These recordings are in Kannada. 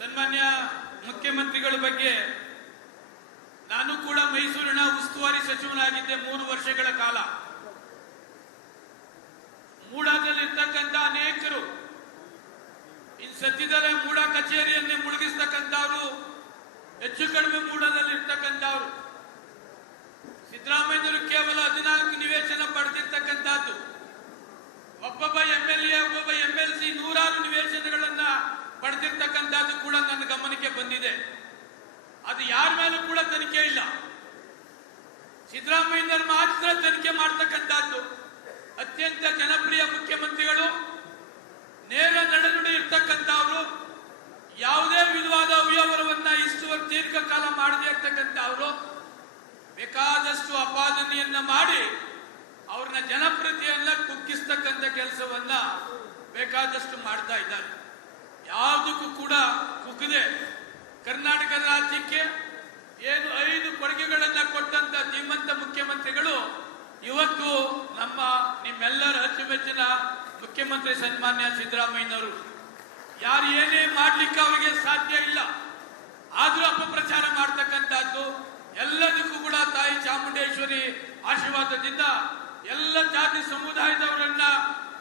ಸನ್ಮಾನ್ಯ ಮುಖ್ಯಮಂತ್ರಿಗಳ ಬಗ್ಗೆ ನಾನು ಕೂಡ ಮೈಸೂರಿನ ಉಸ್ತುವಾರಿ ಸಚಿವನಾಗಿದ್ದೆ 3 ವರ್ಷಗಳ ಕಾಲ. ಮೂಡಾದಲ್ಲಿರ್ತಕ್ಕಂಥ ಅನೇಕರು ಇನ್ನು ಸದ್ಯದಲ್ಲೇ ಮೂಡ ಕಚೇರಿಯನ್ನೇ ಮುಳುಗಿಸ್ತಕ್ಕಂಥವ್ರು, ಹೆಚ್ಚು ಕಡಿಮೆ ಮೂಡದಲ್ಲಿರ್ತಕ್ಕಂಥವ್ರು. ಸಿದ್ದರಾಮಯ್ಯನವರು ಕೇವಲ 14 ನಿವೇಶನ ಪಡೆದಿರ್ತಕ್ಕಂಥದ್ದು. ಒಬ್ಬೊಬ್ಬ MLA ಒಬ್ಬೊಬ್ಬ MLC ನೂರಾರು ನಿವೇಶನಗಳನ್ನ ಪಡೆದಿರ್ತಕ್ಕಂಥದ್ದು ಕೂಡ ನನ್ನ ಗಮನಕ್ಕೆ ಬಂದಿದೆ. ಅದು ಯಾರ ಮೇಲೂ ಕೂಡ ತನಿಖೆ ಇಲ್ಲ. ಸಿದ್ದರಾಮಯ್ಯನವರು ಮಾತ್ರ ತನಿಖೆ ಮಾಡ್ತಕ್ಕಂಥದ್ದು. ಅತ್ಯಂತ ಜನಪ್ರಿಯ ಮುಖ್ಯಮಂತ್ರಿಗಳು, ನೇರ ನಡೆನುಡಿ ಇರ್ತಕ್ಕಂಥವ್ರು, ಯಾವುದೇ ವಿಧವಾದ ಅವ್ಯವಹಾರವನ್ನ ಇಷ್ಟುವರೆಗೆ ದೀರ್ಘಕಾಲ ಮಾಡದೇ ಇರ್ತಕ್ಕಂಥವ್ರು, ಬೇಕಾದಷ್ಟು ಅಪಾದನೆಯನ್ನ ಮಾಡಿ ಅವ್ರನ್ನ ಜನಪ್ರತಿಯನ್ನ ಕುಗ್ಗಿಸ್ತಕ್ಕಂಥ ಕೆಲಸವನ್ನ ಬೇಕಾದಷ್ಟು ಮಾಡ್ತಾ ಇದ್ದಾರೆ. ಯಾವುದಕ್ಕೂ ಕೂಡ ಕುಗ್ಗದೆ ಕರ್ನಾಟಕ ರಾಜ್ಯಕ್ಕೆ ಏನು 5 ಕೊಡುಗೆಗಳನ್ನ ಕೊಟ್ಟಂತ ಧೀಮಂತ ಮುಖ್ಯಮಂತ್ರಿಗಳು ಇವತ್ತು ನಿಮ್ಮೆಲ್ಲರ ಅಚ್ಚುಮೆಚ್ಚಿನ ಮುಖ್ಯಮಂತ್ರಿ ಸನ್ಮಾನ್ಯ ಸಿದ್ದರಾಮಯ್ಯನವರು. ಯಾರು ಏನೇ ಮಾಡ್ಲಿಕ್ಕೆ ಅವರಿಗೆ ಸಾಧ್ಯ ಇಲ್ಲ, ಆದ್ರೂ ಅಪಪ್ರಚಾರ ಮಾಡ್ತಕ್ಕಂಥದ್ದು. ಎಲ್ಲದಕ್ಕೂ ಕೂಡ ತಾಯಿ ಚಾಮುಂಡೇಶ್ವರಿ ಆಶೀರ್ವಾದದಿಂದ ಎಲ್ಲ ಜಾತಿ ಸಮುದಾಯದವರನ್ನ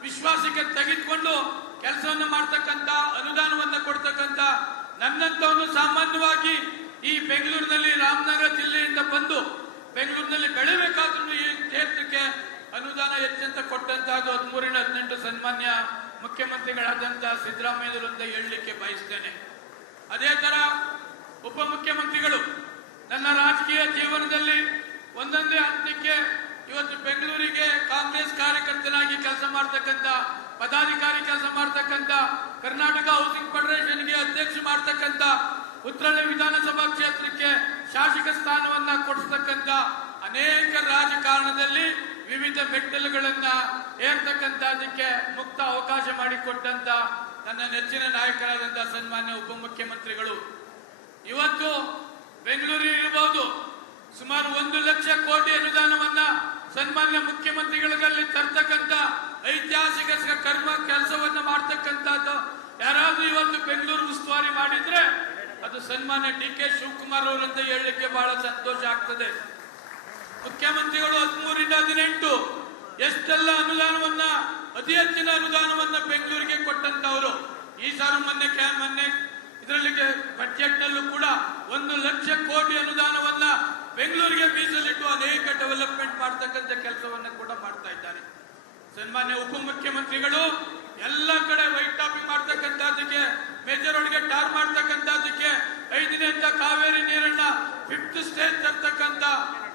ವಿಶ್ವಾಸಕ್ಕೆ ತೆಗೆದುಕೊಂಡು ಕೆಲಸವನ್ನು ಮಾಡ್ತಕ್ಕಂಥ, ಅನುದಾನವನ್ನ ಕೊಡ್ತಕ್ಕಂಥ ನನ್ನಂತವನು ಸಾಮಾನ್ಯವಾಗಿ ಈ ಬೆಂಗಳೂರಿನಲ್ಲಿ ರಾಮನಗರ ಜಿಲ್ಲೆಯಿಂದ ಬಂದು ಬೆಂಗಳೂರಿನಲ್ಲಿ ಬೆಳೆಯಬೇಕಾದ್ರೂ ಈ ಕ್ಷೇತ್ರಕ್ಕೆ ಅನುದಾನ ಹೆಚ್ಚಂತ ಕೊಟ್ಟಂತಹದ್ದು 13-18 ಸನ್ಮಾನ್ಯ ಮುಖ್ಯಮಂತ್ರಿಗಳಾದಂತ ಸಿದ್ದರಾಮಯ್ಯರು ಅಂತ ಹೇಳಲಿಕ್ಕೆ ಬಯಸ್ತೇನೆ. ಅದೇ ತರ ಉಪಮುಖ್ಯಮಂತ್ರಿಗಳು ನನ್ನ ರಾಜಕೀಯ ಜೀವನದಲ್ಲಿ ಒಂದೊಂದೇ ಹಂತಕ್ಕೆ ಇವತ್ತು ಬೆಂಗಳೂರಿಗೆ ಕಾಂಗ್ರೆಸ್ ಕಾರ್ಯಕರ್ತನಾಗಿ ಕೆಲಸ ಮಾಡ್ತಕ್ಕಂಥ, ಪದಾಧಿಕಾರಿ ಕೆಲಸ ಮಾಡ್ತಕ್ಕಂಥ, ಕರ್ನಾಟಕ ಹೌಸಿಂಗ್ ಫೆಡರೇಷನ್ಗೆ ಅಧ್ಯಕ್ಷ ಮಾಡ್ತಕ್ಕಂಥ, ಉತ್ತರಳ್ಳಿ ವಿಧಾನಸಭಾ ಕ್ಷೇತ್ರಕ್ಕೆ ಶಾಸಕ ಸ್ಥಾನವನ್ನ ಕೊಡಿಸ್ತಕ್ಕಂಥ ಅನೇಕ ರಾಜಕಾರಣದಲ್ಲಿ ವಿವಿಧ ಮೆಟ್ಟಲುಗಳನ್ನ ಏರ್ತಕ್ಕಂಥದಕ್ಕೆ ಮುಕ್ತ ಅವಕಾಶ ಮಾಡಿಕೊಟ್ಟಂತ ನನ್ನ ನೆಚ್ಚಿನ ನಾಯಕರಾದಂತಹ ಸನ್ಮಾನ್ಯ ಉಪಮುಖ್ಯಮಂತ್ರಿಗಳು ಇವತ್ತು ಬೆಂಗಳೂರು ಇರಬಹುದು ಸುಮಾರು 1 ಲಕ್ಷ ಕೋಟಿ ಅನುದಾನವನ್ನ ಸನ್ಮಾನ್ಯ ಮುಖ್ಯಮಂತ್ರಿಗಳಲ್ಲಿ ತರ್ತಕ್ಕಂಥ ಐತಿಹಾಸಿಕ ಕೆಲಸವನ್ನ ಮಾಡ್ತಕ್ಕಂಥದ್ದು ಯಾರಾದ್ರೂ ಇವತ್ತು ಬೆಂಗಳೂರು ಉಸ್ತುವಾರಿ ಮಾಡಿದ್ರೆ ಅದು ಸನ್ಮಾನ್ಯ DK ಶಿವಕುಮಾರ್ ಅವರಂತ ಹೇಳಲಿಕ್ಕೆ ಬಹಳ ಸಂತೋಷ ಆಗ್ತದೆ. ಮುಖ್ಯಮಂತ್ರಿಗಳು 13-18 ಎಷ್ಟೆಲ್ಲ ಅನುದಾನವನ್ನ, ಅತಿ ಹೆಚ್ಚಿನ ಅನುದಾನವನ್ನ ಬೆಂಗಳೂರಿಗೆ ಕೊಟ್ಟಂತವರು. ಈ ಸಾರು ಮೊನ್ನೆ ಇದರಲ್ಲಿ ಬಜೆಟ್ ನಲ್ಲೂ ಕೂಡ 1 ಲಕ್ಷ ಕೋಟಿ ಅನುದಾನವನ್ನ ಬೆಂಗಳೂರಿಗೆ ಮೀಸಲಿಟ್ಟು ಅನೇಕ ಡೆವಲಪ್ಮೆಂಟ್ ಮಾಡ್ತಕ್ಕಂಥ ಕೆಲಸವನ್ನ ಕೂಡ ಮಾಡ್ತಾ ಇದ್ದಾರೆ. ಸನ್ಮಾನ್ಯ ಉಪಮುಖ್ಯಮಂತ್ರಿಗಳು ಎಲ್ಲ ಕಡೆ ವೈಟ್ ಟಾಪಿಂಗ್ ಮಾಡ್ತಕ್ಕಂಥದ್ದಕ್ಕೆ, ಮೇಜರ್ ರೋಡ್ಗೆ ಟಾರ್ ಮಾಡ್ತಕ್ಕಂಥದ್ದಕ್ಕೆ, 5ನೇ ಹಂತ ಕಾವೇರಿ ನೀರನ್ನ 5th ಸ್ಟೇಜ್ ತರ್ತಕ್ಕಂಥ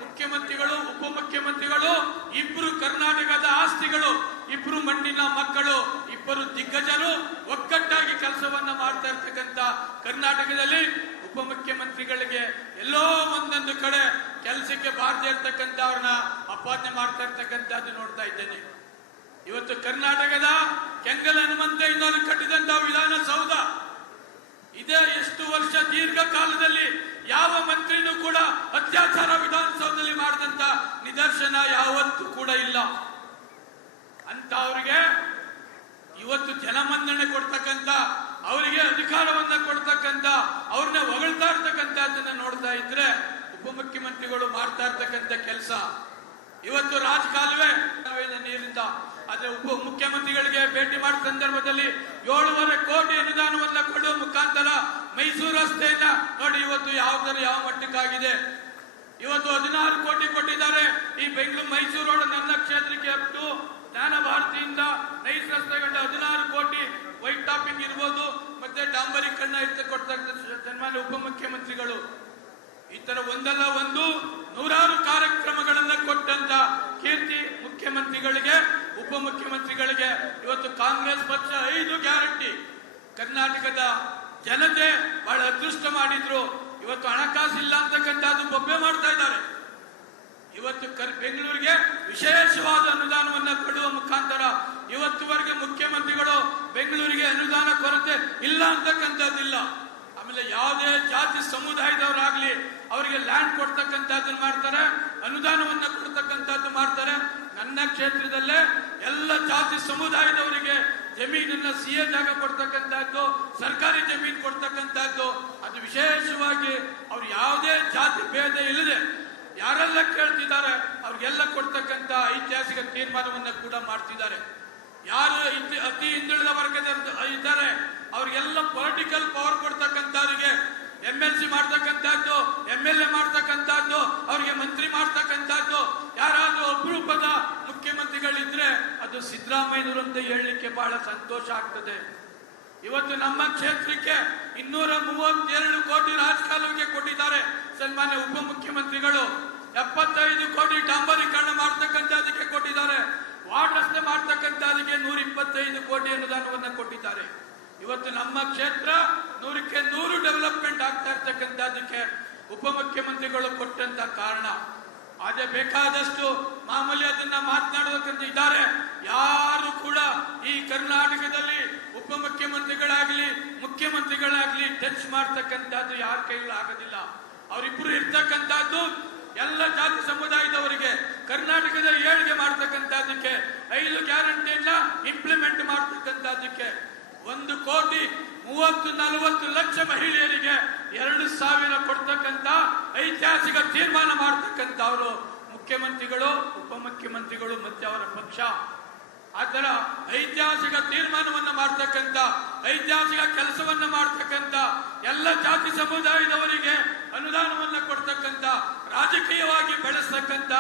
ಮುಖ್ಯಮಂತ್ರಿಗಳು, ಉಪಮುಖ್ಯಮಂತ್ರಿಗಳು, 2 ಕರ್ನಾಟಕದ ಆಸ್ತಿಗಳು, 2 ಮಣ್ಣಿನ ಮಕ್ಕಳು, 2 ದಿಗ್ಗಜರು ಒಗ್ಗಟ್ಟಾಗಿ ಕೆಲಸವನ್ನ ಮಾಡ್ತಾ ಇರ್ತಕ್ಕಂಥ ಕರ್ನಾಟಕದಲ್ಲಿ ಉಪಮುಖ್ಯಮಂತ್ರಿಗಳಿಗೆ ಎಲ್ಲೋ ಒಂದೊಂದು ಕಡೆ ಕೆಲಸಕ್ಕೆ ಬಾರದೇ ಇರ್ತಕ್ಕಂಥ ಅವ್ರನ್ನ ಅಪಾದನೆ ಮಾಡ್ತಾ ಇರ್ತಕ್ಕಂಥದ್ದು ನೋಡ್ತಾ ಇದ್ದೇನೆ. ಇವತ್ತು ಕರ್ನಾಟಕದ ಕೆಂಗಲ್ ಹನುಮಂತಯ್ಯನವರು ಕಟ್ಟಿದಂತ ವಿಧಾನಸೌಧ ಇದೇ ಎಷ್ಟು ವರ್ಷ ದೀರ್ಘಕಾಲದಲ್ಲಿ ಯಾವ ಮಂತ್ರಿನೂ ಕೂಡ ಅತ್ಯಾಚಾರ ವಿಧಾನಸೌಧದಲ್ಲಿ ಮಾಡಿದಂತ ನಿದರ್ಶನ ಯಾವತ್ತೂ ಕೂಡ ಇಲ್ಲ. ಅಂತ ಅವರಿಗೆ ಇವತ್ತು ಜನಮನ್ನಣೆ ಕೊಡ್ತಕ್ಕಂಥ, ಅವರಿಗೆ ಅಧಿಕಾರವನ್ನ ಕೊಡ್ತಕ್ಕಂಥ, ಅವ್ರನ್ನ ಹೊಗಳ್ತಾ ಇರ್ತಕ್ಕಂಥದ್ದನ್ನ ನೋಡ್ತಾ ಇದ್ರೆ ಉಪಮುಖ್ಯಮಂತ್ರಿಗಳು ಮಾಡ್ತಾ ಇರ್ತಕ್ಕಂಥ ಕೆಲಸ ಇವತ್ತು ರಾಜಕಾಲುವೆ ನೀರಿಂದ ಆದ್ರೆ ಮುಖ್ಯಮಂತ್ರಿಗಳಿಗೆ ಭೇಟಿ ಮಾಡಿದ ಸಂದರ್ಭದಲ್ಲಿ 7.5 ಕೋಟಿ ಅನುದಾನವನ್ನ ಕೊಡುವ ಮುಖಾಂತರ ಮೈಸೂರು ರಸ್ತೆಯನ್ನ ನೋಡಿ ಇವತ್ತು ಯಾವ ಮಟ್ಟಕ್ಕಾಗಿದೆ. ಇವತ್ತು 16 ಕೋಟಿ ಕೊಟ್ಟಿದ್ದಾರೆ. ಈ ಬೆಂಗಳೂರು ಮೈಸೂರು ರೋಡ್ ನನ್ನ ಕ್ಷೇತ್ರಕ್ಕೆ ಅಪ್ಟು ಜ್ಞಾನ ಭಾರತಿಯಿಂದ ನೈಸ್ ರಸ್ತೆಗಂಡ 16 ಕೋಟಿ ವೈಟ್ ಟಾಪಿಂಗ್ ಇರ್ಬೋದು, ಮತ್ತೆ ಡಾಂಬರೀಕರಣ ಕೊಡ್ತಕ್ಕಂಥ ಸನ್ಮಾನ್ಯ ಉಪಮುಖ್ಯಮಂತ್ರಿಗಳು ಈ ತರ ಒಂದಲ್ಲ ಒಂದು ನೂರಾರು ಕಾರ್ಯಕ್ರಮಗಳನ್ನ ಕೊಟ್ಟಂತ ಕೀರ್ತಿ ಮುಖ್ಯಮಂತ್ರಿಗಳಿಗೆ, ಉಪಮುಖ್ಯಮಂತ್ರಿಗಳಿಗೆ. ಇವತ್ತು ಕಾಂಗ್ರೆಸ್ ಪಕ್ಷ 5 ಗ್ಯಾರಂಟಿ ಕರ್ನಾಟಕದ ಜನತೆ ಬಹಳ ಅದೃಷ್ಟ ಮಾಡಿದ್ರು. ಇವತ್ತು ಹಣಕಾಸು ಇಲ್ಲ ಅಂತಕ್ಕಂಥದ್ದು ಬೊಬ್ಬೆ ಮಾಡ್ತಾ ಇದ್ದಾರೆ. ಇವತ್ತು ಬೆಂಗಳೂರಿಗೆ ವಿಶೇಷವಾದ ಅನುದಾನವನ್ನ ಕೊಡುವ ಮುಖಾಂತರ ಇವತ್ತುವರೆಗೆ ಮುಖ್ಯಮಂತ್ರಿಗಳು ಬೆಂಗಳೂರಿಗೆ ಅನುದಾನ ಕೊರತೆ ಇಲ್ಲ ಅಂತಕ್ಕಂಥದ್ದಿಲ್ಲ. ಆಮೇಲೆ ಯಾವುದೇ ಜಾತಿ ಸಮುದಾಯದವರಾಗ್ಲಿ ಅವರಿಗೆ ಲ್ಯಾಂಡ್ ಕೊಡ್ತಕ್ಕಂಥದ್ದನ್ನು ಮಾಡ್ತಾರೆ, ಅನುದಾನವನ್ನ ಕೊಡ್ತಕ್ಕಂಥದ್ದು ಮಾಡ್ತಾರೆ. ನನ್ನ ಕ್ಷೇತ್ರದಲ್ಲೇ ಎಲ್ಲ ಜಾತಿ ಸಮುದಾಯದವರಿಗೆ ಜಮೀನನ್ನ CA ಜಾಗ ಕೊಡ್ತಕ್ಕಂಥದ್ದು, ಸರ್ಕಾರಿ ಜಮೀನು ಕೊಡ್ತಕ್ಕಂಥದ್ದು ಯಾವುದೇ ಜಾತಿ ಭೇದ ಇಲ್ಲದೆ ಯಾರೆಲ್ಲ ಕೇಳ್ತಿದ್ದಾರೆ ಅವ್ರಿಗೆಲ್ಲ ಕೊಡ್ತಕ್ಕಂತ ಐತಿಹಾಸಿಕ ತೀರ್ಮಾನವನ್ನ ಕೂಡ ಮಾಡ್ತಿದ್ದಾರೆ. ಯಾರು ಅತಿ ಹಿಂದುಳಿದ ವರ್ಗದ ಇದ್ದಾರೆ ಅವ್ರಿಗೆಲ್ಲ ಪೊಲಿಟಿಕಲ್ ಪವರ್ ಕೊಡ್ತಕ್ಕಂಥವ್ರಿಗೆ MLC ಮಾಡ್ತಕ್ಕಂಥದ್ದು, MLA ಮಾಡ್ತಕ್ಕಂಥದ್ದು, ಅವ್ರಿಗೆ ಮಂತ್ರಿ ಮಾಡ್ತಕ್ಕಂಥದ್ದು, ಯಾರಾದ್ರೂ ಅಪರೂಪದ ಮುಖ್ಯಮಂತ್ರಿಗಳಿದ್ರೆ ಅದು ಸಿದ್ದರಾಮಯ್ಯನವರು ಅಂತ ಹೇಳಲಿಕ್ಕೆ ಬಹಳ ಸಂತೋಷ ಆಗ್ತದೆ. ಇವತ್ತು ನಮ್ಮ ಕ್ಷೇತ್ರಕ್ಕೆ 232 ಕೋಟಿ ರಾಜಕಾಲುವೆಗೆ ಕೊಟ್ಟಿದ್ದಾರೆ ಸನ್ಮಾನ್ಯ ಉಪಮುಖ್ಯಮಂತ್ರಿಗಳು. 75 ಕೋಟಿ ಡಾಂಬರೀಕರಣ ಮಾಡ್ತಕ್ಕಂಥದಕ್ಕೆ ಕೊಟ್ಟಿದ್ದಾರೆ. ವಾರ್ಡ್ ರಸ್ತೆ ಮಾಡ್ತಕ್ಕಂಥದಕ್ಕೆ 125 ಕೋಟಿ ಅನುದಾನವನ್ನ ಕೊಟ್ಟಿದ್ದಾರೆ. ಇವತ್ತು ನಮ್ಮ ಕ್ಷೇತ್ರ 100ಕ್ಕೆ 100 ಡೆವಲಪ್ಮೆಂಟ್ ಆಗ್ತಾ ಇರ್ತಕ್ಕಂಥದಕ್ಕೆ ಉಪಮುಖ್ಯಮಂತ್ರಿಗಳು ಕೊಟ್ಟಂತ ಕಾರಣ. ಅದೇ ಬೇಕಾದಷ್ಟು ಮಾಮೂಲಿ ಅದನ್ನ ಮಾತನಾಡಬೇಕಂತ ಇದ್ದಾರೆ. ಯಾರು ಕೂಡ ಈ ಕರ್ನಾಟಕದಲ್ಲಿ ಉಪಮುಖ್ಯಮಂತ್ರಿಗಳಾಗ್ಲಿ ಮುಖ್ಯಮಂತ್ರಿಗಳಾಗ್ಲಿ ಟಚ್ ಮಾಡ್ತಕ್ಕಂಥದ್ದು ಯಾರ ಕೈಯಲ್ಲಿ ಆಗೋದಿಲ್ಲ. ಅವರಿಬ್ರು ಇರ್ತಕ್ಕಂಥದ್ದು ಎಲ್ಲ ಜಾತಿ ಸಮುದಾಯದವರಿಗೆ ಕರ್ನಾಟಕದ ಏಳಿಗೆ ಮಾಡ್ತಕ್ಕಂಥದ್ದಕ್ಕೆ 5 ಗ್ಯಾರಂಟಿಯನ್ನ ಇಂಪ್ಲಿಮೆಂಟ್ ಮಾಡ್ತಕ್ಕಂಥದ್ದಕ್ಕೆ 1,30,40 ಲಕ್ಷ ಮಹಿಳೆಯರಿಗೆ 2,000 ಕೊಡ್ತಕ್ಕಂಥ ಐತಿಹಾಸಿಕ ತೀರ್ಮಾನ ಮಾಡ್ತಕ್ಕಂಥವರು ಮುಖ್ಯಮಂತ್ರಿಗಳು, ಉಪಮುಖ್ಯಮಂತ್ರಿಗಳು ಮತ್ತೆ ಅವರ ಪಕ್ಷ. ಆತರ ಐತಿಹಾಸಿಕ ತೀರ್ಮಾನವನ್ನ ಮಾಡ್ತಕ್ಕಂಥ ಐತಿಹಾಸಿಕ ಕೆಲಸವನ್ನ ಮಾಡ್ತಕ್ಕಂಥ ಎಲ್ಲ ಜಾತಿ ಸಮುದಾಯದವರಿಗೆ ಅನುದಾನವನ್ನ ಕೊಡ್ತಕ್ಕಂಥ ರಾಜಕೀಯವಾಗಿ ಬೆಳೆಸ್ತಕ್ಕಂಥ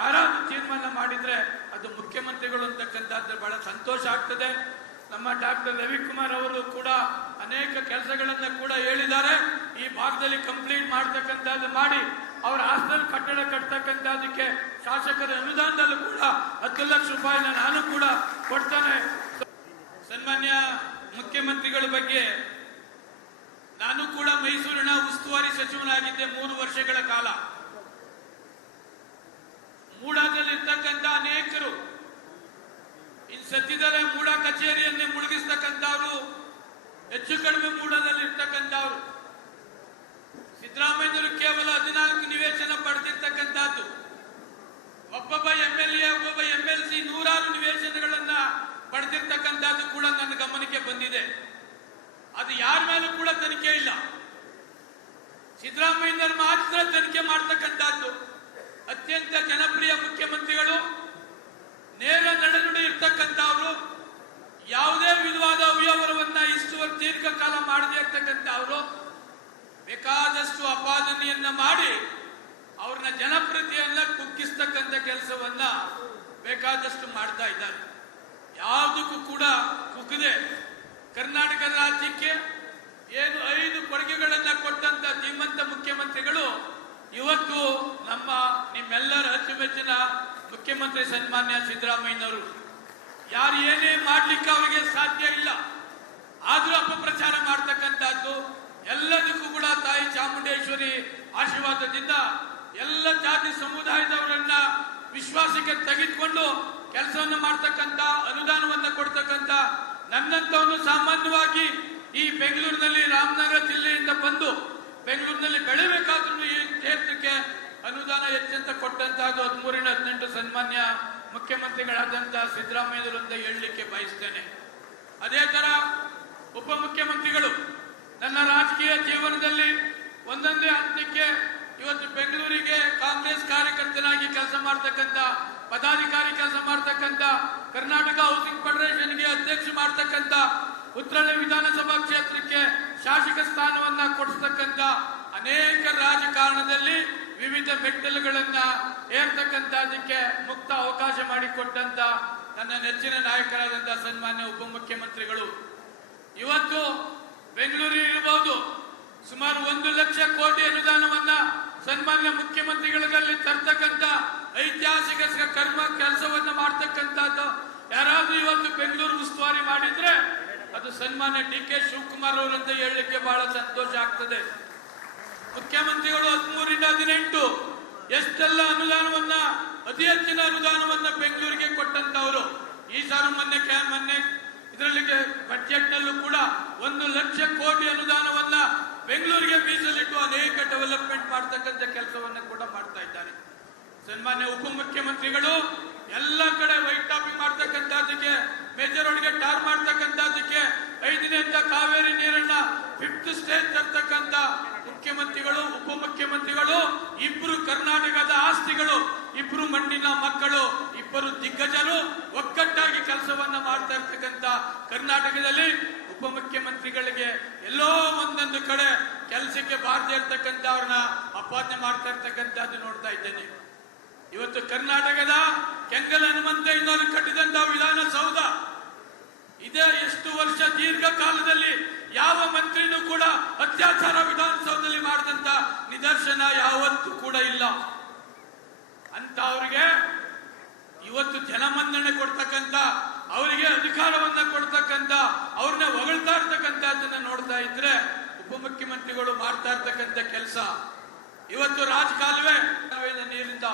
ಯಾರಾದ್ರೂ ತೀರ್ಮಾನ ಮಾಡಿದ್ರೆ ಅದು ಮುಖ್ಯಮಂತ್ರಿಗಳು ಅಂತಕ್ಕಂಥದ್ದು ಬಹಳ ಸಂತೋಷ ಆಗ್ತದೆ. ನಮ್ಮ ಡಾಕ್ಟರ್ ರವಿಕುಮಾರ್ ಅವರು ಕೂಡ ಅನೇಕ ಕೆಲಸಗಳನ್ನ ಕೂಡ ಹೇಳಿದ್ದಾರೆ. ಈ ಭಾಗದಲ್ಲಿ ಕಂಪ್ಲೀಟ್ ಮಾಡ್ತಕ್ಕಂಥದ್ದು ಮಾಡಿ ಅವರ ಹಾಸ್ಟೆಲ್ ಕಟ್ಟಡ ಕಟ್ತಕ್ಕಂಥದಕ್ಕೆ ಶಾಸಕರ ಅನುದಾನದಲ್ಲೂ ಕೂಡ 10 ಲಕ್ಷ ರೂಪಾಯಿನ ನಾನು ಕೂಡ ಕೊಡ್ತಾನೆ. ಸನ್ಮಾನ್ಯ ಮುಖ್ಯಮಂತ್ರಿಗಳ ಬಗ್ಗೆ ನಾನು ಕೂಡ ಮೈಸೂರಿನ ಉಸ್ತುವಾರಿ ಸಚಿವನಾಗಿದ್ದೆ 3 ವರ್ಷಗಳ ಕಾಲ. ಮೂಡಾದಲ್ಲಿರ್ತಕ್ಕಂಥ ಅನೇಕರು ಇನ್ ಸದ್ಯದಲ್ಲೇ ಮೂಡ ಕಚೇರಿಯನ್ನೇ ಮುಳುಗಿಸ್ತಕ್ಕಂಥವ್ರು ಹೆಚ್ಚು ಕಡಿಮೆ ಮೂಡದಲ್ಲಿ ಇರ್ತಕ್ಕಂಥವ್ರು. ಸಿದ್ದರಾಮಯ್ಯನವರು ಕೇವಲ 14 ನಿವೇಶನ ಪಡೆದಿರ್ತಕ್ಕಂಥದ್ದು. ಒಬ್ಬೊಬ್ಬ MLA ಒಬ್ಬೊಬ್ಬ MLC 100 ನಿವೇಶನಗಳನ್ನ ಪಡೆದಿರ್ತಕ್ಕಂಥದ್ದು ಕೂಡ ನನ್ನ ಗಮನಕ್ಕೆ ಬಂದಿದೆ. ಅದು ಯಾರ ಮೇಲೂ ಕೂಡ ತನಿಖೆ ಇಲ್ಲ. ಸಿದ್ದರಾಮಯ್ಯನವರು ಮಾತ್ರ ತನಿಖೆ ಮಾಡ್ತಕ್ಕಂಥದ್ದು. ಅತ್ಯಂತ ಜನಪ್ರಿಯ ಮುಖ್ಯಮಂತ್ರಿಗಳು, ನೇರ ನಡೆನುಡಿ ಇರ್ತಕ್ಕಂಥವ್ರು, ಯಾವುದೇ ವಿಧವಾದ ಅವ್ಯವಹಾರವನ್ನ ಇಷ್ಟುವರೆಗೆ ದೀರ್ಘಕಾಲ ಮಾಡದೇ ಇರ್ತಕ್ಕಂಥವ್ರು ಬೇಕಾದಷ್ಟು ಅಪಾದನೆಯನ್ನ ಮಾಡಿ ಅವ್ರನ್ನ ಜನಪ್ರಿಯತೆಯನ್ನ ಕುಗ್ಗಿಸ್ತಕ್ಕಂಥ ಕೆಲಸವನ್ನ ಬೇಕಾದಷ್ಟು ಮಾಡ್ತಾ ಇದ್ದಾರೆ. ಯಾವುದಕ್ಕೂ ಕೂಡ ಕುಗ್ಗದೆ ಕರ್ನಾಟಕ ರಾಜ್ಯಕ್ಕೆ ಏನು 5 ಕೊಡುಗೆಗಳನ್ನ ಕೊಟ್ಟಂತ ಧೀಮಂತ ಮುಖ್ಯಮಂತ್ರಿಗಳು ಇವತ್ತು ನಿಮ್ಮೆಲ್ಲರ ಅಚ್ಚುಮೆಚ್ಚಿನ ಮುಖ್ಯಮಂತ್ರಿ ಸನ್ಮಾನ್ಯ ಸಿದ್ದರಾಮಯ್ಯನವರು. ಯಾರು ಏನೇ ಮಾಡ್ಲಿಕ್ಕೆ ಅವರಿಗೆ ಸಾಧ್ಯ ಇಲ್ಲ, ಆದ್ರೂ ಅಪಪ್ರಚಾರ ಮಾಡ್ತಕ್ಕಂಥದ್ದು. ಎಲ್ಲದಕ್ಕೂ ಕೂಡ ತಾಯಿ ಚಾಮುಂಡೇಶ್ವರಿ ಆಶೀರ್ವಾದದಿಂದ ಎಲ್ಲ ಜಾತಿ ಸಮುದಾಯದವರನ್ನ ವಿಶ್ವಾಸಕ್ಕೆ ತೆಗೆದುಕೊಂಡು ಕೆಲಸವನ್ನು ಮಾಡ್ತಕ್ಕಂಥ ಅನುದಾನವನ್ನ ಕೊಡ್ತಕ್ಕಂಥ ನನ್ನಂತವನು ಸಾಮಾನ್ಯವಾಗಿ ಈ ಬೆಂಗಳೂರಿನಲ್ಲಿ ರಾಮನಗರ ಜಿಲ್ಲೆಯಿಂದ ಬಂದು ಬೆಂಗಳೂರಿನಲ್ಲಿ ಬೆಳೆಯಬೇಕಾದ್ರೂ ಈ ಕ್ಷೇತ್ರಕ್ಕೆ ಅನುದಾನ ಹೆಚ್ಚಂತ ಕೊಟ್ಟಂತಹದ್ದು 13-18 ಸನ್ಮಾನ್ಯ ಮುಖ್ಯಮಂತ್ರಿಗಳಾದಂತ ಸಿದ್ದರಾಮಯ್ಯನವರು ಅಂತ ಹೇಳಲಿಕ್ಕೆ ಬಯಸ್ತೇನೆ. ಅದೇ ತರ ಉಪಮುಖ್ಯಮಂತ್ರಿಗಳು ನನ್ನ ರಾಜಕೀಯ ಜೀವನದಲ್ಲಿ ಒಂದೊಂದೇ ಹಂತಕ್ಕೆ ಇವತ್ತು ಬೆಂಗಳೂರಿಗೆ ಕಾಂಗ್ರೆಸ್ ಕಾರ್ಯಕರ್ತನಾಗಿ ಕೆಲಸ ಮಾಡ್ತಕ್ಕಂಥ, ಪದಾಧಿಕಾರಿ ಕೆಲಸ ಮಾಡ್ತಕ್ಕಂಥ, ಕರ್ನಾಟಕ ಹೌಸಿಂಗ್ ಫೆಡರೇಷನ್ಗೆ ಅಧ್ಯಕ್ಷ ಮಾಡ್ತಕ್ಕಂಥ, ಉತ್ತರಳ್ಳಿ ವಿಧಾನಸಭಾ ಕ್ಷೇತ್ರಕ್ಕೆ ಶಾಸಕ ಸ್ಥಾನವನ್ನ ಕೊಡಿಸ್ತಕ್ಕಂಥ ಅನೇಕ ರಾಜಕಾರಣದಲ್ಲಿ ವಿವಿಧ ಮೆಟ್ಟಲುಗಳನ್ನ ಏರ್ತಕ್ಕಂಥದಕ್ಕೆ ಮುಕ್ತ ಅವಕಾಶ ಮಾಡಿಕೊಟ್ಟಂತ ನನ್ನ ನೆಚ್ಚಿನ ನಾಯಕರಾದಂತಹ ಸನ್ಮಾನ್ಯ ಉಪಮುಖ್ಯಮಂತ್ರಿಗಳು ಇವತ್ತು ಬೆಂಗಳೂರು ಇರಬಹುದು ಸುಮಾರು 1 ಲಕ್ಷ ಕೋಟಿ ಅನುದಾನವನ್ನ ಸನ್ಮಾನ್ಯ ಮುಖ್ಯಮಂತ್ರಿಗಳಲ್ಲಿ ತರ್ತಕ್ಕಂಥ ಐತಿಹಾಸಿಕ ಕೆಲಸವನ್ನ ಮಾಡ್ತಕ್ಕಂಥದ್ದು ಯಾರಾದ್ರೂ ಇವತ್ತು ಬೆಂಗಳೂರು ಉಸ್ತುವಾರಿ ಮಾಡಿದ್ರೆ ಅದು ಸನ್ಮಾನ್ಯ DK ಶಿವಕುಮಾರ್ ಅವರಂತ ಹೇಳಲಿಕ್ಕೆ ಬಹಳ ಸಂತೋಷ ಆಗ್ತದೆ. ಮುಖ್ಯಮಂತ್ರಿಗಳು 13-18 ಎಷ್ಟೆಲ್ಲ ಅನುದಾನವನ್ನ, ಅತಿ ಹೆಚ್ಚಿನ ಅನುದಾನವನ್ನ ಬೆಂಗಳೂರಿಗೆ ಕೊಟ್ಟಂತವರು. ಈ ಸಾರು ಮೊನ್ನೆ ಇದರಲ್ಲಿ ಬಜೆಟ್ ನಲ್ಲೂ ಕೂಡ 1 ಲಕ್ಷ ಕೋಟಿ ಅನುದಾನವನ್ನ ಬೆಂಗಳೂರಿಗೆ ಮೀಸಲಿಟ್ಟು ಅನೇಕ ಡೆವಲಪ್ಮೆಂಟ್ ಮಾಡ್ತಕ್ಕಂಥ ಕೆಲಸವನ್ನ ಕೂಡ ಮಾಡ್ತಾ ಇದ್ದಾರೆ. ಸನ್ಮಾನ್ಯ ಉಪಮುಖ್ಯಮಂತ್ರಿಗಳು ಎಲ್ಲ ಕಡೆ ವೈಟ್ ಟಾಪಿಂಗ್ ಮಾಡ್ತಕ್ಕಂಥದ್ದಕ್ಕೆ ಮೇಜರ್ ರೋಡ್ಗೆ ಟಾರ್ ಮಾಡ್ತಕ್ಕಂಥದ್ದಕ್ಕೆ 5ನೇ ಹಂತ ಕಾವೇರಿ ನೀರನ್ನ 5th ಸ್ಟೇಜ್ ತರ್ತಕ್ಕಂಥ ಮುಖ್ಯಮಂತ್ರಿಗಳು, ಉಪಮುಖ್ಯಮಂತ್ರಿಗಳು, ಇಬ್ರು ಕರ್ನಾಟಕದ ಆಸ್ತಿಗಳು, ಇಬ್ರು ಮಣ್ಣಿನ ಮಕ್ಕಳು, ಇಬ್ಬರು ದಿಗ್ಗಜರು ಒಗ್ಗಟ್ಟಾಗಿ ಕೆಲಸವನ್ನ ಮಾಡ್ತಾ ಇರ್ತಕ್ಕಂಥ ಕರ್ನಾಟಕದಲ್ಲಿ ಉಪಮುಖ್ಯಮಂತ್ರಿಗಳಿಗೆ ಎಲ್ಲೋ ಒಂದೊಂದು ಕಡೆ ಕೆಲಸಕ್ಕೆ ಬಾರದೇ ಇರ್ತಕ್ಕಂಥ ಅವ್ರನ್ನ ಅಪಾದನೆ ಮಾಡ್ತಾ ಇರ್ತಕ್ಕಂಥದ್ದು ನೋಡ್ತಾ ಇದ್ದೇನೆ. ಇವತ್ತು ಕರ್ನಾಟಕದ ಕೆಂಗಲ್ ಹನುಮಂತಯ್ಯನವರು ಕಟ್ಟಿದಂತ ವಿಧಾನಸೌಧ ಇದೇ ಎಷ್ಟು ವರ್ಷ ದೀರ್ಘಕಾಲದಲ್ಲಿ ಯಾವ ಮಂತ್ರಿನೂ ಕೂಡ ಅತ್ಯಾಚಾರ ವಿಧಾನಸೌಧದಲ್ಲಿ ಮಾಡಿದಂತ ನಿದರ್ಶನ ಯಾವತ್ತೂ ಕೂಡ ಇಲ್ಲ. ಅಂತ ಅವರಿಗೆ ಇವತ್ತು ಜನಮನ್ನಣೆ ಕೊಡ್ತಕ್ಕಂಥ, ಅವರಿಗೆ ಅಧಿಕಾರವನ್ನ ಕೊಡ್ತಕ್ಕಂಥ, ಅವ್ರನ್ನ ಹೊಗಳ್ತಾ ಇರ್ತಕ್ಕಂಥದ್ದನ್ನ ನೋಡ್ತಾ ಇದ್ರೆ ಉಪಮುಖ್ಯಮಂತ್ರಿಗಳು ಮಾಡ್ತಾ ಇರ್ತಕ್ಕಂಥ ಕೆಲಸ ಇವತ್ತು ರಾಜಕಾಲುವೆ ನೀರಿಂದ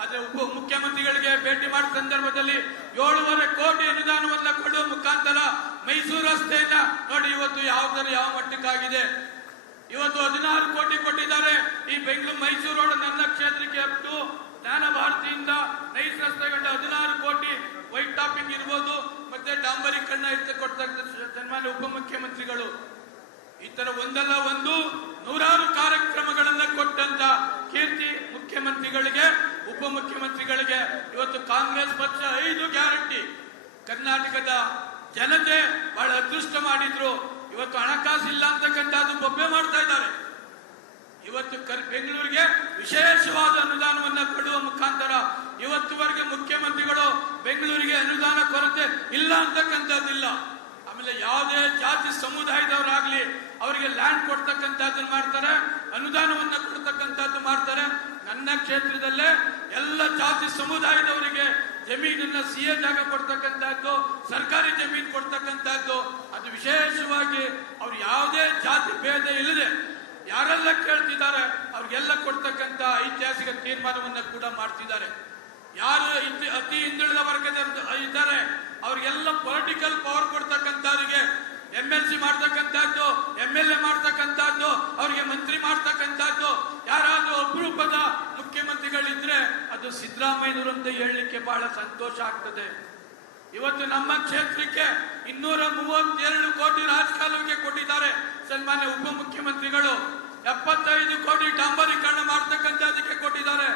ಆದ್ರೆ ಉಪಮುಖ್ಯಮಂತ್ರಿಗಳಿಗೆ ಭೇಟಿ ಮಾಡಿದ ಸಂದರ್ಭದಲ್ಲಿ 7.5 ಕೋಟಿ ಅನುದಾನವನ್ನ ಕೊಡುವ ಮುಖಾಂತರ ಮೈಸೂರು ರಸ್ತೆಯನ್ನ ನೋಡಿ ಇವತ್ತು ಯಾವ ಮಟ್ಟಕ್ಕಾಗಿದೆ. ಇವತ್ತು 16 ಕೋಟಿ ಕೊಟ್ಟಿದ್ದಾರೆ. ಈ ಬೆಂಗಳೂರು ಮೈಸೂರು ರೋಡ್ ನನ್ನ ಕ್ಷೇತ್ರಕ್ಕೆ ಅಪ್ಟು ಜ್ಞಾನ ಭಾರತಿಯಿಂದ ನೈಸ್ ರಸ್ತೆ ಗಂಟ 16 ಕೋಟಿ ವೈಟ್ ಟಾಪಿಂಗ್ ಇರ್ಬೋದು, ಮತ್ತೆ ಡಾಂಬರೀಕರಣ ಕೊಡ್ತಕ್ಕಂಥ ಸನ್ಮಾನ್ಯ ಉಪಮುಖ್ಯಮಂತ್ರಿಗಳು ಈ ತರ ಒಂದಲ್ಲ ಒಂದು ನೂರಾರು ಕಾರ್ಯಕ್ರಮಗಳನ್ನ ಕೊಟ್ಟಂತ ಕೀರ್ತಿ ಮುಖ್ಯಮಂತ್ರಿಗಳಿಗೆ, ಉಪಮುಖ್ಯಮಂತ್ರಿಗಳಿಗೆ. ಇವತ್ತು ಕಾಂಗ್ರೆಸ್ ಪಕ್ಷ 5 ಗ್ಯಾರಂಟಿ ಕರ್ನಾಟಕದ ಜನತೆ ಬಹಳ ಅದೃಷ್ಟ ಮಾಡಿದ್ರು. ಇವತ್ತು ಹಣಕಾಸು ಇಲ್ಲ ಅಂತಕ್ಕಂಥದ್ದು ಬೊಬ್ಬೆ ಮಾಡ್ತಾ ಇದ್ದಾರೆ. ಇವತ್ತು ಬೆಂಗಳೂರಿಗೆ ವಿಶೇಷವಾದ ಅನುದಾನವನ್ನ ಕೊಡುವ ಮುಖಾಂತರ ಇವತ್ತುವರೆಗೆ ಮುಖ್ಯಮಂತ್ರಿಗಳು ಬೆಂಗಳೂರಿಗೆ ಅನುದಾನ ಕೊರತೆ ಇಲ್ಲ ಅಂತಕ್ಕಂಥದ್ದಿಲ್ಲ. ಆಮೇಲೆ ಯಾವುದೇ ಜಾತಿ ಸಮುದಾಯದವರಾಗ್ಲಿ ಅವರಿಗೆ ಲ್ಯಾಂಡ್ ಕೊಡ್ತಕ್ಕಂಥದ್ದನ್ನು ಮಾಡ್ತಾರೆ, ಅನುದಾನವನ್ನ ಕೊಡ್ತಕ್ಕಂಥದ್ದು ಮಾಡ್ತಾರೆ. ನನ್ನ ಕ್ಷೇತ್ರದಲ್ಲೇ ಎಲ್ಲ ಜಾತಿ ಸಮುದಾಯದವರಿಗೆ ಜಮೀನನ್ನ ಸಿಎ ಜಾಗ ಕೊಡ್ತಕ್ಕಂಥದ್ದು, ಸರ್ಕಾರಿ ಜಮೀನು ಕೊಡ್ತಕ್ಕಂಥದ್ದು, ಅದು ವಿಶೇಷವಾಗಿ ಅವ್ರು ಯಾವುದೇ ಜಾತಿ ಭೇದ ಇಲ್ಲದೆ ಯಾರೆಲ್ಲ ಕೇಳ್ತಿದ್ದಾರೆ ಅವ್ರಿಗೆಲ್ಲ ಕೊಡ್ತಕ್ಕಂಥ ಐತಿಹಾಸಿಕ ತೀರ್ಮಾನವನ್ನ ಕೂಡ ಮಾಡ್ತಿದ್ದಾರೆ. ಯಾರು ಅತಿ ಹಿಂದುಳಿದ ವರ್ಗದ ಇದ್ದಾರೆ ಅವ್ರಿಗೆಲ್ಲ ಪೊಲಿಟಿಕಲ್ ಪವರ್ ಕೊಡ್ತಕ್ಕಂಥವ್ರಿಗೆ MLC ಮಾಡ್ತಕ್ಕಂಥದ್ದು, MLA ಮಾಡ್ತಕ್ಕಂಥದ್ದು, ಅವ್ರಿಗೆ ಮಂತ್ರಿ ಮಾಡ್ತಕ್ಕಂಥದ್ದು. ಯಾರಾದ್ರೂ ಅಪರೂಪದ ಮುಖ್ಯಮಂತ್ರಿಗಳಿದ್ರೆ ಅದು ಸಿದ್ದರಾಮಯ್ಯನವರು ಅಂತ ಹೇಳಲಿಕ್ಕೆ ಬಹಳ ಸಂತೋಷ ಆಗ್ತದೆ. ಇವತ್ತು ನಮ್ಮ ಕ್ಷೇತ್ರಕ್ಕೆ 232 ಕೋಟಿ ರಾಜಕಾಲುವೆಗೆ ಕೊಟ್ಟಿದ್ದಾರೆ ಸನ್ಮಾನ್ಯ ಉಪಮುಖ್ಯಮಂತ್ರಿಗಳು. 75 ಕೋಟಿ ಡಾಂಬರೀಕರಣ ಮಾಡ್ತಕ್ಕಂಥದಕ್ಕೆ ಕೊಟ್ಟಿದ್ದಾರೆ.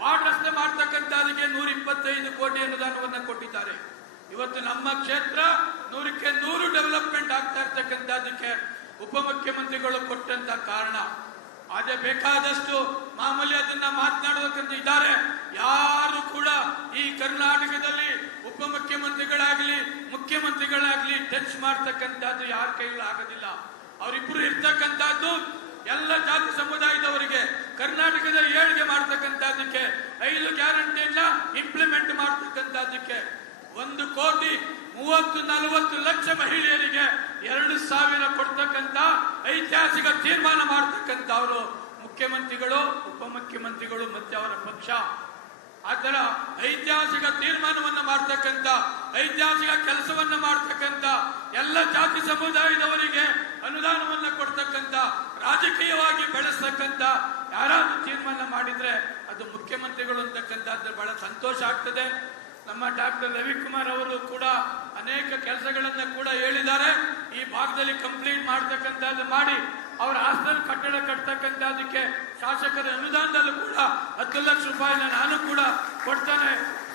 ವಾರ್ಡ್ ರಸ್ತೆ ಮಾಡ್ತಕ್ಕಂಥದಕ್ಕೆ 125 ಕೋಟಿ ಅನುದಾನವನ್ನ ಕೊಟ್ಟಿದ್ದಾರೆ. ಇವತ್ತು ನಮ್ಮ ಕ್ಷೇತ್ರ 100ಕ್ಕೆ 100 ಡೆವಲಪ್ಮೆಂಟ್ ಆಗ್ತಾ ಇರ್ತಕ್ಕಂಥದಕ್ಕೆ ಉಪಮುಖ್ಯಮಂತ್ರಿಗಳು ಕೊಟ್ಟಂತ ಕಾರಣ. ಅದೇ ಬೇಕಾದಷ್ಟು ಮಾಮೂಲಿ ಅದನ್ನ ಮಾತನಾಡೋದಕ್ಕಂತ ಇದ್ದಾರೆ. ಯಾರು ಕೂಡ ಈ ಕರ್ನಾಟಕದಲ್ಲಿ ಉಪಮುಖ್ಯಮಂತ್ರಿಗಳಾಗ್ಲಿ ಮುಖ್ಯಮಂತ್ರಿಗಳಾಗ್ಲಿ ಟಚ್ ಮಾಡ್ತಕ್ಕಂಥದ್ದು ಯಾರ ಕೈಲೂ ಆಗೋದಿಲ್ಲ. ಅವರಿಬ್ರು ಇರ್ತಕ್ಕಂಥದ್ದು ಎಲ್ಲ ಜಾತಿ ಸಮುದಾಯದವರಿಗೆ ಕರ್ನಾಟಕದ ಏಳಿಗೆ ಮಾಡ್ತಕ್ಕಂಥದ್ದಕ್ಕೆ, 5 ಗ್ಯಾರಂಟಿಯನ್ನ ಇಂಪ್ಲಿಮೆಂಟ್ ಮಾಡ್ತಕ್ಕಂಥದ್ದಕ್ಕೆ, 1,30,40 ಲಕ್ಷ ಮಹಿಳೆಯರಿಗೆ 2,000 ಕೊಡ್ತಕ್ಕಂಥ ಐತಿಹಾಸಿಕ ತೀರ್ಮಾನ ಮಾಡ್ತಕ್ಕಂಥ ಅವರು ಮುಖ್ಯಮಂತ್ರಿಗಳು, ಉಪಮುಖ್ಯಮಂತ್ರಿಗಳು ಮತ್ತೆ ಅವರ ಪಕ್ಷ. ಆತರ ಐತಿಹಾಸಿಕ ತೀರ್ಮಾನವನ್ನ ಮಾಡ್ತಕ್ಕಂಥ, ಐತಿಹಾಸಿಕ ಕೆಲಸವನ್ನ ಮಾಡ್ತಕ್ಕಂಥ, ಎಲ್ಲ ಜಾತಿ ಸಮುದಾಯದವರಿಗೆ ಅನುದಾನವನ್ನ ಕೊಡ್ತಕ್ಕಂಥ, ರಾಜಕೀಯವಾಗಿ ಬೆಳೆಸ್ತಕ್ಕಂಥ ಯಾರಾದ್ರೂ ತೀರ್ಮಾನ ಮಾಡಿದ್ರೆ ಅದು ಮುಖ್ಯಮಂತ್ರಿಗಳು ಅಂತಕ್ಕಂಥದ್ದು ಬಹಳ ಸಂತೋಷ ಆಗ್ತದೆ. ನಮ್ಮ ಡಾಕ್ಟರ್ ರವಿಕುಮಾರ್ ಅವರು ಕೂಡ ಅನೇಕ ಕೆಲಸಗಳನ್ನ ಕೂಡ ಹೇಳಿದ್ದಾರೆ. ಈ ಭಾಗದಲ್ಲಿ ಕಂಪ್ಲೀಟ್ ಮಾಡ್ತಕ್ಕಂಥದ್ದು ಮಾಡಿ ಅವರ ಹಾಸ್ಟೆಲ್ ಕಟ್ಟಡ ಕಟ್ತಕ್ಕಂಥದಕ್ಕೆ ಶಾಸಕರ ಅನುದಾನದಲ್ಲೂ ಕೂಡ 10 ಲಕ್ಷ ರೂಪಾಯಿನ ನಾನು ಕೂಡ ಕೊಡ್ತಾನೆ.